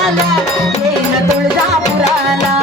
घराला येईन तुळजापुराला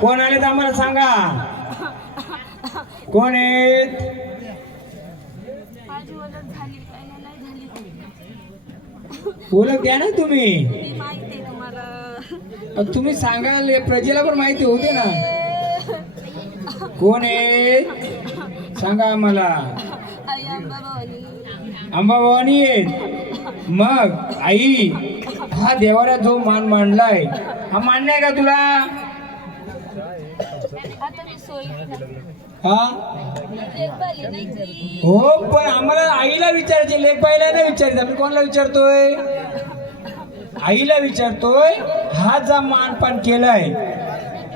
कोण आले तर आम्हाला सांगा कोण आहेत ओळख द्या ना तुम्ही तुम्ही सांगाल प्रजेला पण माहिती होते ना कोण आहेत सांगा आम्हाला अंबाभवानी आहेत मग आई हा देवाला जो मान मांडलाय हा मान्य आहे का तुला हा हो पण आम्हाला आईला विचारायचे लेकबाईला नाही विचारायचं आम्ही कोणाला विचारतोय आईला विचारतोय हा जा मानपान केलाय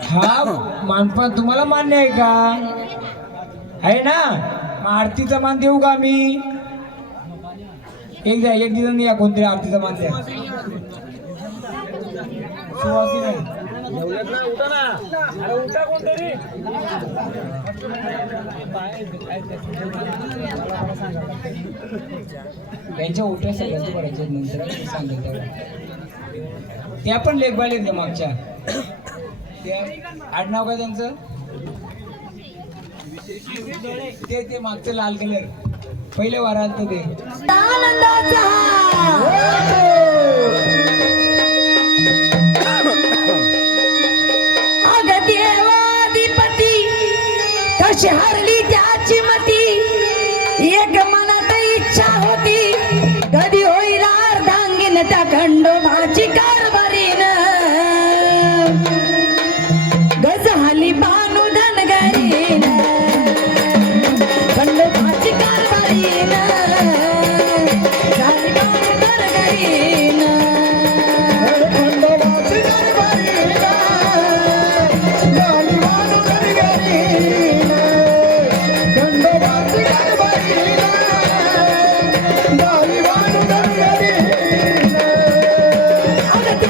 हा मानपान तुम्हाला मान्य आहे का आहे ना मग आरतीचा मान देऊ का आम्ही एक दिवस या कोणतरी आरतीचा मान द्या सुवासिनी उठा ना अरे उठा कोणतरी त्यांच्या उठ्या सगळ्यांचं करायच्या नंतर सांगितलं त्या पण लेखबाल आहेत मागच्या त्या आडनाव काय त्यांचं ते मागचं लाल कलर पहिले वारात ते कशी हरली त्याची मती एक मनात इच्छा होती कधी होईल अर्धांगीन त्या खंडोबाची कारभारीन गज हाली बानू धनगरीन खंडोबाची कारभारीन झाली बानू धनगरीन खंडोबाची कारभारीन झाली बानू धनगरीन अगं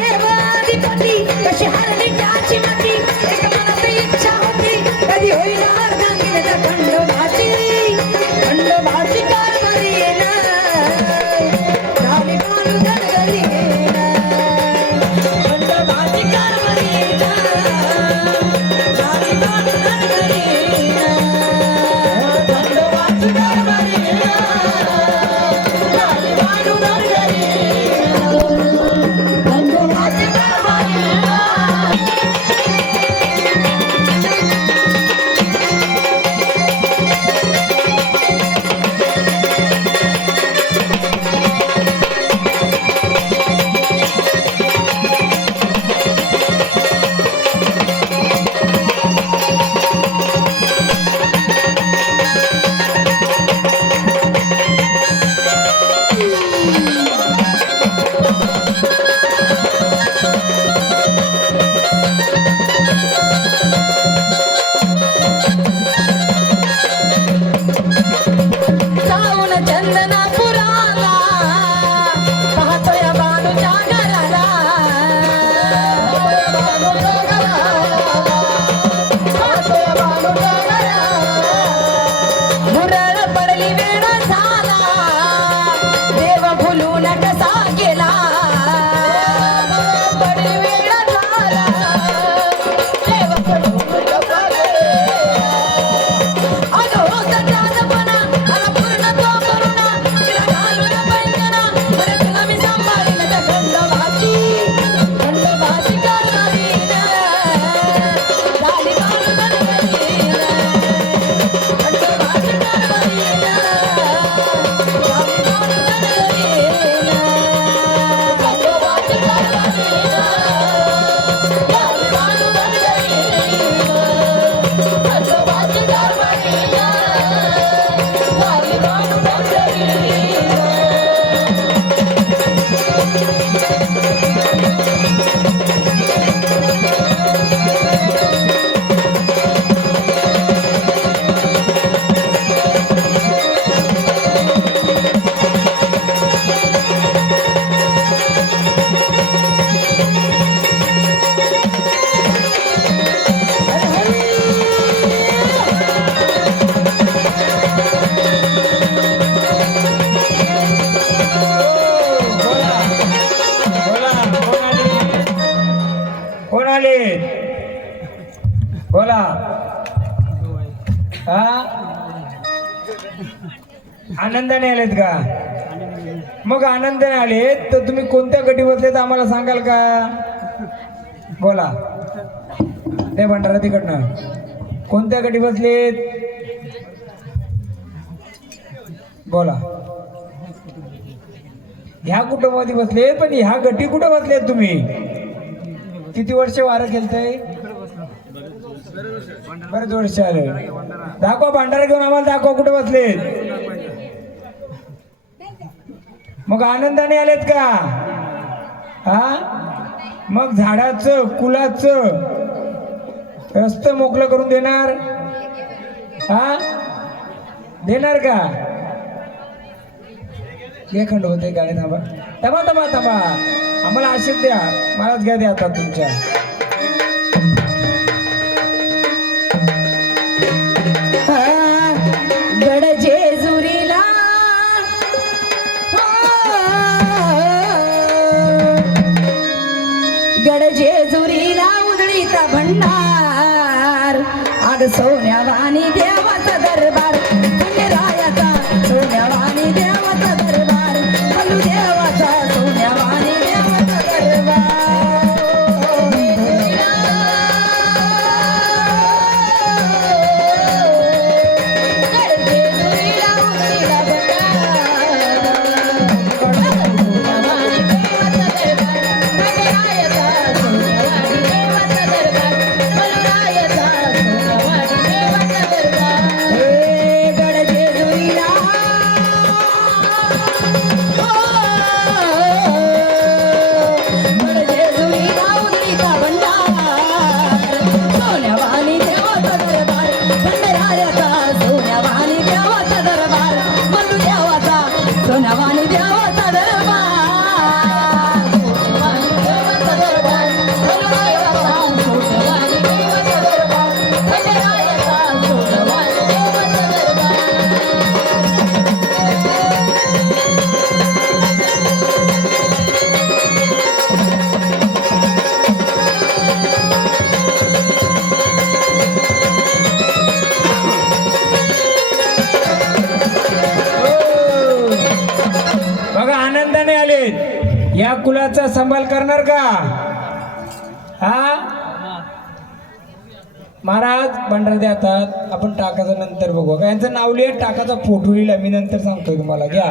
हा आनंदाने आलेत का? मग आनंदाने आलेत तर तुम्ही कोणत्या गटी बसलेत आम्हाला सांगाल का? बोला ते भंडारा तिकडनं कोणत्या गटी बसलेत? बोला. ह्या कुटुंबामध्ये बसलेत, पण ह्या गटी कुठं बसलेत तुम्ही? किती वर्ष वारं केलतंय? बरेच वर्ष आले. दाखवा भंडारा घेऊन आम्हाला दाखवा कुठे बसलेत. मग आनंदाने आलेत का? हा मग झाडाचं कुलाचं रस्ते मोकळं करून देणार? हा देणार का? हे खंड होते गाडी. थांबा थांबा थांबा थांबा, आम्हाला आशीर्वाद द्या. मलाच घ्या द्या आता तुमच्या. गड जेजुरीला गड जेजुरीला उधळीचा भंडार. आग सोन्यावानी देवाचा दरबार, खंडेरायाचा सोन्यावानी देवाचा दरबार, हलू देवाचा सोन्यावानी देवाचा दरबार. या कुलाचा सांभाळ करणार का? हा महाराज भंडारा देतात. आपण टाकाचं नंतर बघू. का यांचं नाव लिहित टाकाचा फोटो लिहिला मी, नंतर सांगतोय तुम्हाला. घ्या.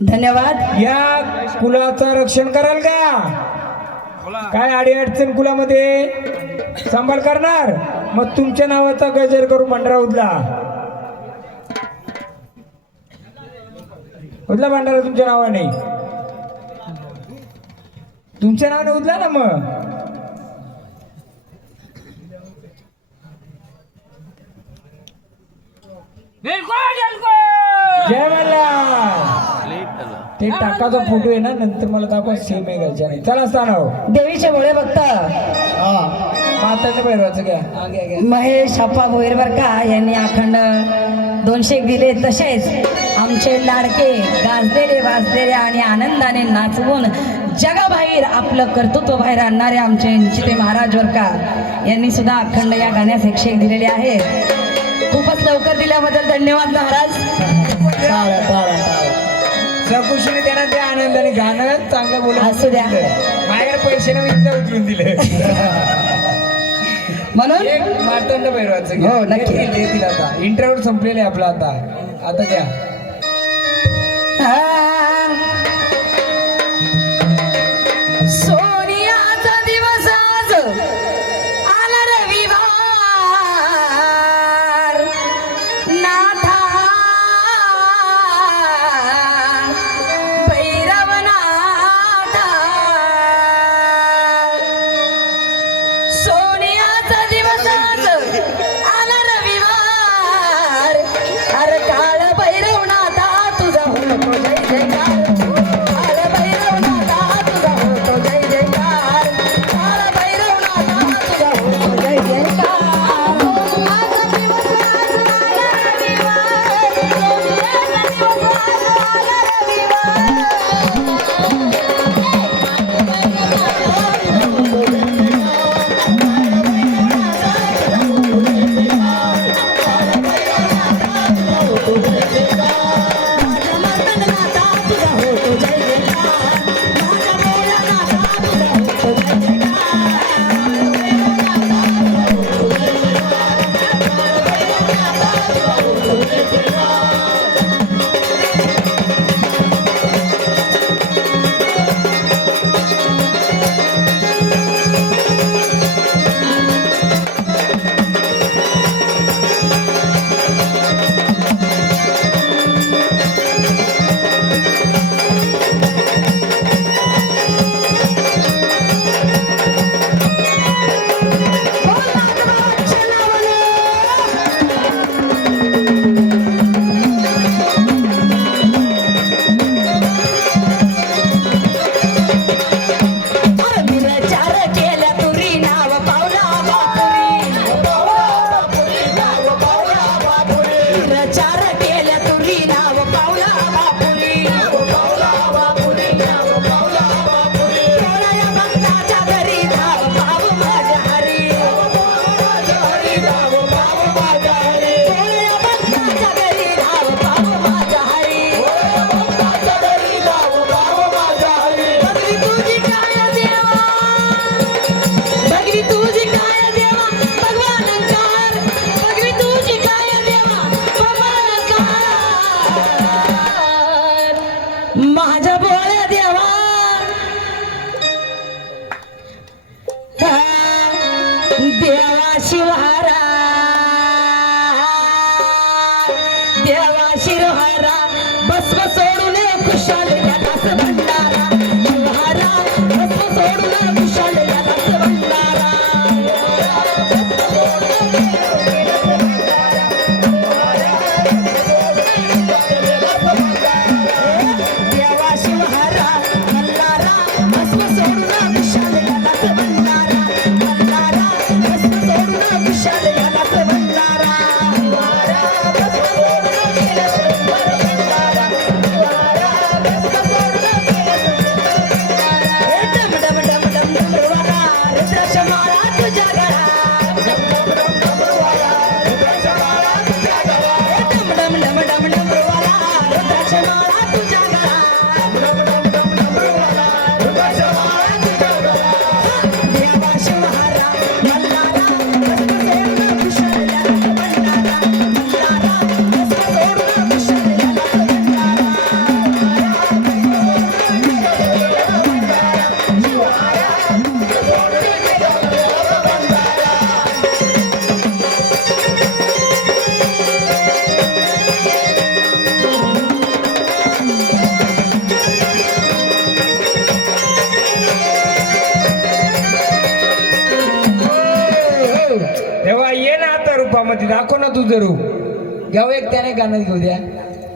धन्यवाद. या कुलाचं रक्षण कराल का? काय अडीअडचण कुलामध्ये सांभाळ करणार? मग तुमच्या नावाचा गजर करू भंडारा उदला. उदला भंडारा तुमच्या नावाने. तुमच्या नावाने उदला ना. मग जय मल्हार. ते टाकाचा फोटो आहे ना, नंतर मला दाखवा. सेम आहे घरच्या नाही. चला स्थानाव देवीचे भोळे भक्त माताने भैरवाचं घ्या. हा, घ्या घ्या. महेश अप्पा भोईरबर का यांनी अखंड 200 दिले. तसेच आमचे लाडके गाजलेले वाजलेले आणि आनंदाने नाचवून जगाबाहेर आपलं कर्तृत्व बाहेर आणणारे आमचे निश्चिते महाराज वरका यांनी सुद्धा अखंड या गाण्यास 101 दिलेले आहे. खूपच लवकर दिल्याबद्दल धन्यवाद महाराज. सकुशीने त्यांना त्या आनंदाने गाणं चांगलं बोलून असू द्या. माझ्याकडे पैसे मी इथं उचलून दिले म्हणून मार्तंड भैरवाचं घ्या. हो, नक्की. देतील आता. इंटरव्ह्यू संपलेले आपला आता. आता द्या. सोनियाचा दिवस आज आला रविवार. नाथा भैरवनाथा. सोनियाचा दिवस आज आला रविवार. अरे काळ भैरवनाथा तुझा हो जय जय. मध्ये दाखव ना तुझं रूप. घ्यावं एक त्याने गाणं घेऊ द्या.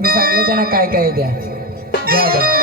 मी सांगले त्यांना काय काय द्या. घ्या आता.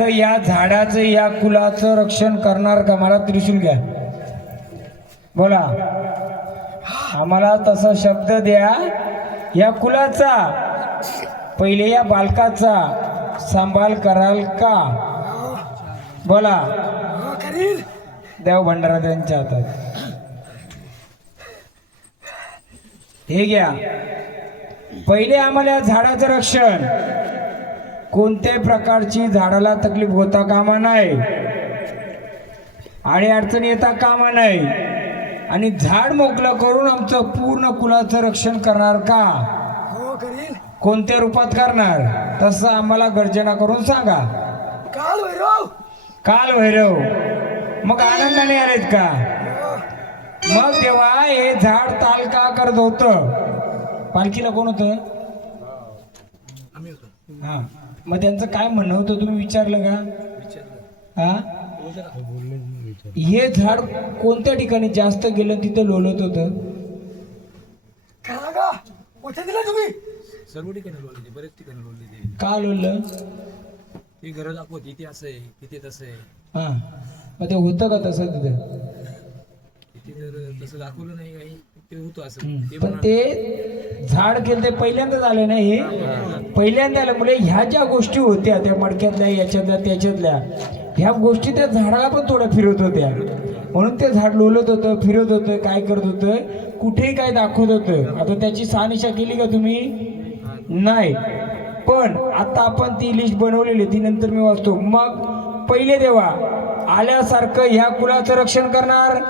सारखं या झाडाचं या कुलाचं रक्षण करणार का? मला त्रिशूल घ्या, बोला. आम्हाला तसा शब्द द्या. या कुलाचा पहिले या बालकाचा सांभाळ कराल का? बोला. देव भंडारा त्यांच्या हातात. हे घ्या. पहिले आम्हाला या झाडाचं रक्षण, कोणत्याही प्रकारची झाडाला तकलीफ होता कामा नाही, आणि अडचण येता कामा नाही, आणि झाड मोकळं करून आमचं पूर्ण कुलाचं रक्षण करणार का? हो करील. कोणत्या रूपात करणार तसं आम्हाला गर्जना करून सांगा. काल भैरव. काल भैरव. मग आनंदाने आलेत का? मग तेव्हा हे झाड ताल का करत होतं? पालखीला कोण होतं? हा. मग त्यांचं काय म्हणणं होतं तुम्ही विचारलं का? हा. हे झाड कोणत्या ठिकाणी जास्त गेलं तिथं लोलत होतं? खरा का? कुठे दिला तुम्ही? सर्व ठिकाणी लोळले, बरेच ठिकाणी लोळले. का लोललं? ती घरं दाखवत इथे असं आहे, तिथे तसं आहे. हा. मग ते होतं का तसं तिथं? तिथे जर तसं दाखवलं नाही काही, ते होतं असं. ते पण ते झाड केलं ते पहिल्यांदा झालं नाही. पहिल्यांदा आल्यामुळे ह्या ज्या गोष्टी होत्या त्या मडक्यातल्या, याच्यातल्या, त्याच्यातल्या, ह्या गोष्टी त्या झाडाला पण थोड्या फिरत होत्या. म्हणून ते झाड लोलत होतं, फिरत होतं, काय करत होतं, कुठेही काय दाखवत होतं. आता त्याची शहानिशा केली का तुम्ही? नाही. पण आता आपण ती लिस्ट बनवलेली, ती नंतर मी वाचतो. मग पहिले देवा आल्यासारखं ह्या कुलाचं रक्षण करणार,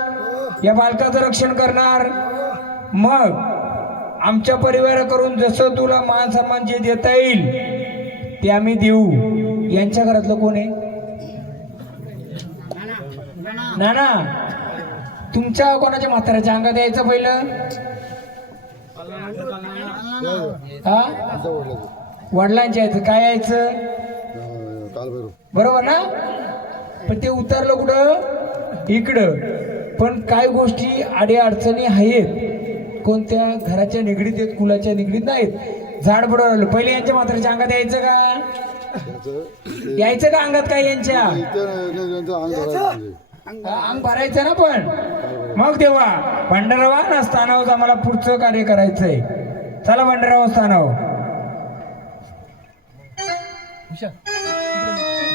या बालकाचं रक्षण करणार. मग आमच्या परिवाराकडून जसं तुला मान सन्मान जे देता येईल ते आम्ही देऊ. यांच्या घरातलं कोण आहे? नाना. तुमच्या कोणाच्या म्हाताऱ्याच्या अंगात यायचं पहिलं? हा. वडिलांच्या यायचं. काय यायचं? बरोबर ना? पण ते उतरलं कुठं? इकडं. पण काय गोष्टी अडी अडचणी आहेत, कोणत्या घराच्या निगडीत आहेत, कुलाच्या निगडीत नाहीत. झाड बुडवलं. पहिले यांच्या म्हाताऱ्याच्या अंगात यायचं का? यायचं का अंगात? काय यांच्या अंग भरायचं ना. पण मग तेव्हा भंडारावा स्थानावर आम्हाला पुढचं कार्य करायचंय. चला भंडारावा स्थानावर.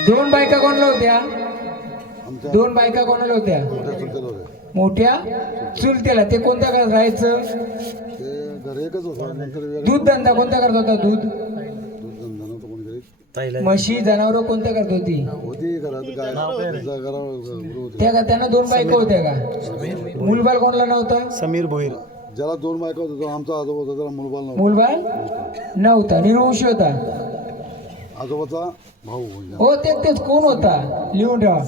दोन बायका कोणाला होत्या? दोन बायका कोणाला होत्या? मोठ्या चुलत्याला. ते कोणत्या करत राहायचं? दूध धंदा कोणत्या करत होता? दूध म्हशी जनावर कोणत्या करत होती? त्या का? त्यांना दोन बायका होत्या का? मुलबाळ कोणाला नव्हता? समीर भोईर. ज्याला दोन बायका होत्या आमचा आजोबा होता, त्याला मुलबाळ नव्हता. मुलबाळ नव्हता. निर्वंशी होता. आजोबाचा भाऊ. हो तेच. कोण होता? लिहून ठेवा.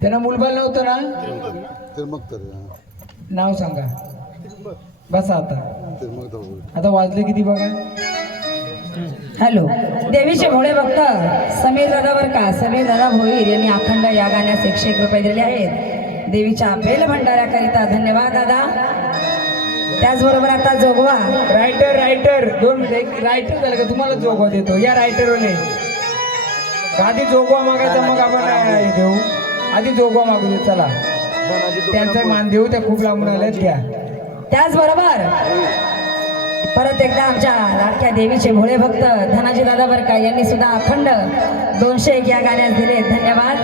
त्यांना मुलबाळ नव्हतं ना? तिरमगतर. नाव सांगा. बसा आता. तिरमगतर. आता वाजले किती बघा. हॅलो. देवीचे भोळे भक्त समीर दादा बर का, समीर दादा भोईर यांनी अखंड या गाण्यास 101 रुपये दिले आहेत. देवीच्या बेल भंडाऱ्याकरिता धन्यवाद दादा. त्याचबरोबर आता जोगवा रायटर दोन रायटर झालं का? तुम्हाला जोगवा देतो. या रायटरवाले आधी जोगवा मागायचा, मग आपण हे देऊ. आधी जोगवा मागू दे. चला त्यांचा मान देऊ. त्या खूप लांबून आल्यात. घ्या. त्याचबरोबर परत एकदा आमच्या लाडक्या देवीचे भोळे भक्त धनाजी दादा बरका यांनी सुद्धा अखंड 201 या गाण्यास दिले. धन्यवाद.